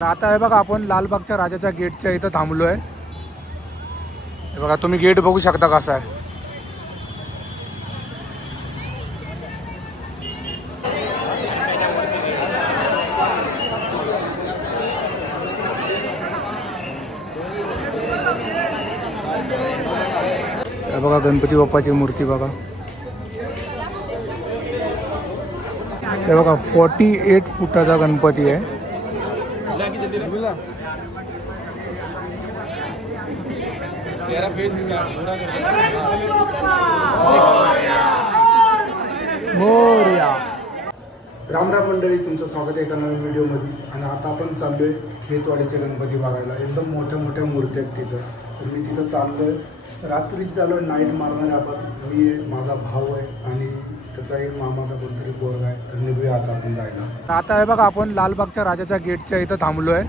आता हे बघा आपण लालबागच्या राजाच्या गेटच्या इथं थांबलोय। हे बघा तुम्ही गेट बघू शकता कसा आहे। हे बघा गणपती बाप्पाची मूर्ती बघा। हे बघा 48 फुटाचा गणपती आहे। मोरया। राम राम मंडळी, तुमचं स्वागत आहे एका नवीन व्हिडिओमध्ये। आणि आता आपण चाललोय खेतवाडीचे गणपती बघायला। एकदम मोठ्या मोठ्या मूर्ती आहेत तिथं। तर मी तिथं चाललोय, रात्रीच चाललोय नाईट मारणार आपण। मी माझा भाऊ आहे आणि त्याचा एक मामाचा कोणतरी पोरगा आहे। तर निघूया आता आपण जायला। आता हे बघा आपण लालबागच्या राजाच्या गेटच्या इथं थांबलोय।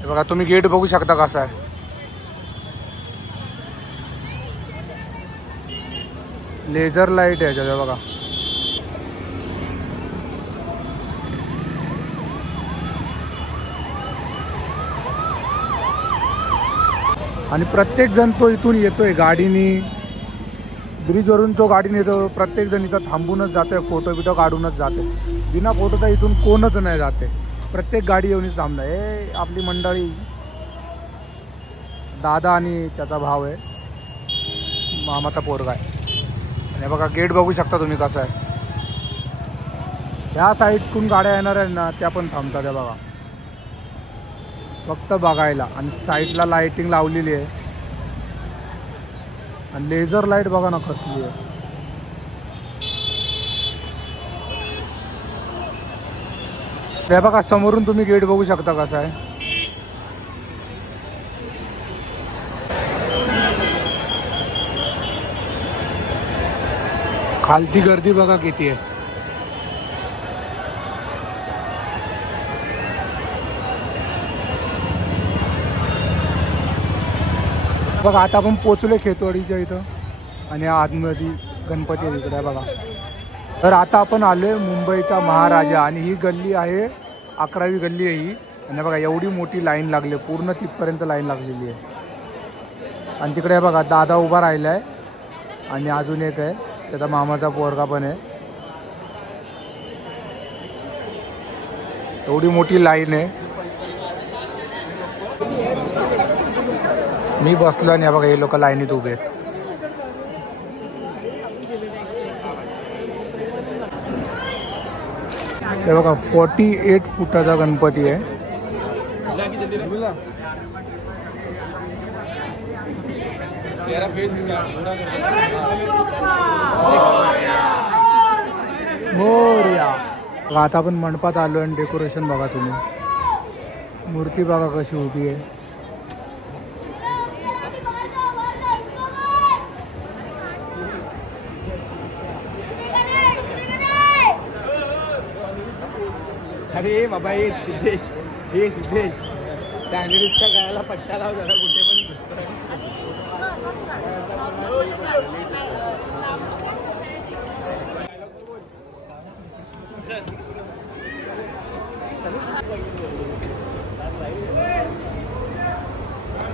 हे बघा तुम्ही गेट बघू शकता कसा आहे। लेझर लाईट आहे त्याच्या बघा। आणि प्रत्येक जण तो इथून येतोय गाडीनी, ब्रिजवरून तो गाडीने येतो। प्रत्येक जण इथं थांबूनच जाते, फोटो बिटो काढूनच जाते। बिना फोटोचा इथून कोणच नाही जाते, प्रत्येक गाडी येऊनच थांबणार। हे आपली मंडळी, दादा आणि त्याचा भाव आहे, मामाचा पोरगा आहे। आणि बघा गेट बघू शकता तुम्ही कसा आहे। ह्या साईडकडून गाड्या येणार आहेत ना, त्या पण थांबतात आहे बघा, फक्त बघायला। आणि साईडला लाइटिंग लावलेली आहे आणि लेझर लाईट बघा ना कसली आहे। हे बघा समोरून तुम्ही गेट बघू शकता कसा आहे। खालती गर्दी बघा किती आहे। बघा आता आपण पोचलो खेतवाडीच्या इथं आणि आतमध्ये गणपती आहे तिकडे बघा। तर आता आपण आलोय मुंबईचा महाराजा आणि ही गल्ली आहे 11वी गल्ली आहे ही। आणि बघा एवढी मोठी लाईन लागली, पूर्ण तिथपर्यंत लाईन लागलेली आहे। आणि तिकडे बघा दादा उभा राहिला आहे आणि अजून एक आहे, त्याचा मामाचा पोरगा पण आहे। एवढी मोठी लाईन आहे। मी बसलो आणि बघा हे लोक लाईनीत उभे आहेत। हे बघा 48 फुटाचा गणपती आहे। मोरया। आता आपण मंडपात आलो आणि डेकोरेशन बघा तुम्ही, मूर्ती बघा कशी उभी आहे। अरे बाबा हे सिद्धेश त्या अनिरुद्धच्या गळ्याला पट्टा लाव जरा, कुठे पण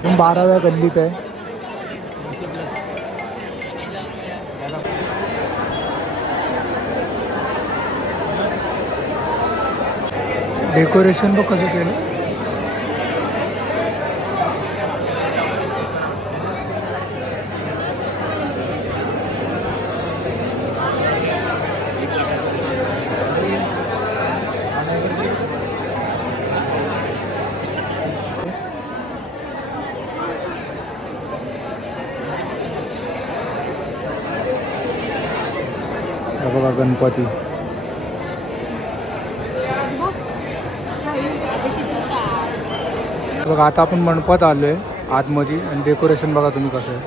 हम 12व्या गल्लीत आहे। डेकोरेशन बघ कसं केलं। बघा गणपती। बघा आता आपण मंडपात आलोय आतमध्ये आणि डेकोरेशन बघा तुम्ही कसं आहे।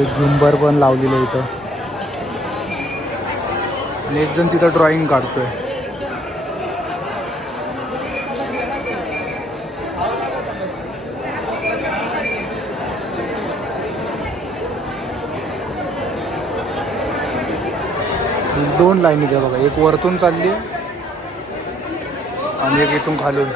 एक झुंबर पण लावलेलं इथं आणि एक जण तिथं ड्रॉइंग काढतोय। दोन लाईनी द्या बघा, एक वरतून चालली आणि एक इथून खालून.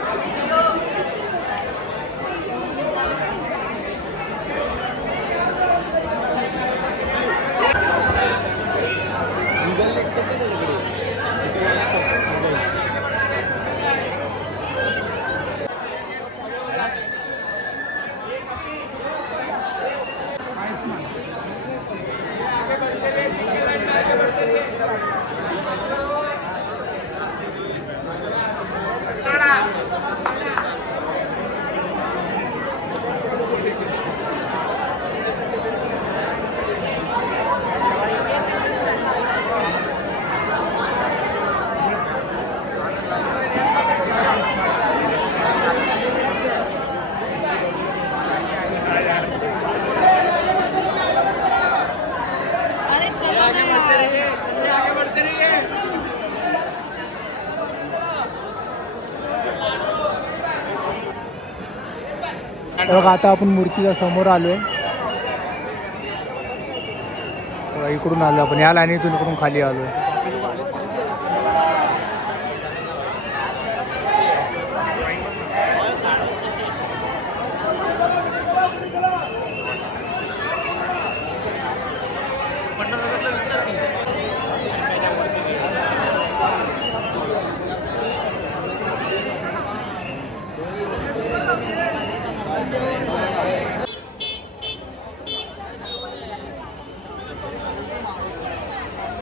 बघा आता आपण मूर्तीच्या समोर आलोय. बघा इकडून आलो आपण, या लाईनीतून इकडून खाली आलोय.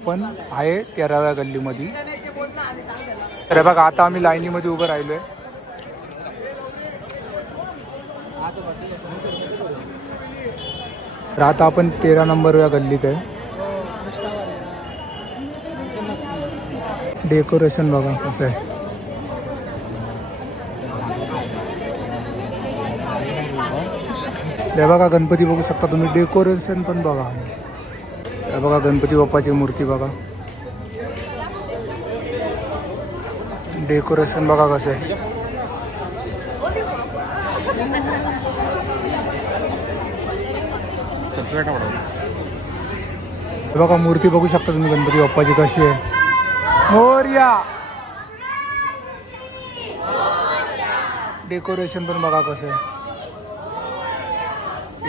पण आहे 13व्या गल्लीमध्ये. तर बघा आता आम्ही लाईनीमध्ये उभं राहिलोय. तर आता आपण 13 नंबरव्या गल्लीत आहे. डेकोरेशन बघा कसं आहे. हे बघा गणपती बघू शकता तुम्ही, डेकोरेशन पण बघा. हे बघा गणपती बाप्पाची मूर्ती बघा, डेकोरेशन बघा कसं आहे. हे बघा मूर्ती बघू शकता तुम्ही गणपती बाप्पाची कशी आहे. मोरया. डेकोरेशन पण बघा कसं आहे.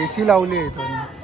AC लावली आहे इथं.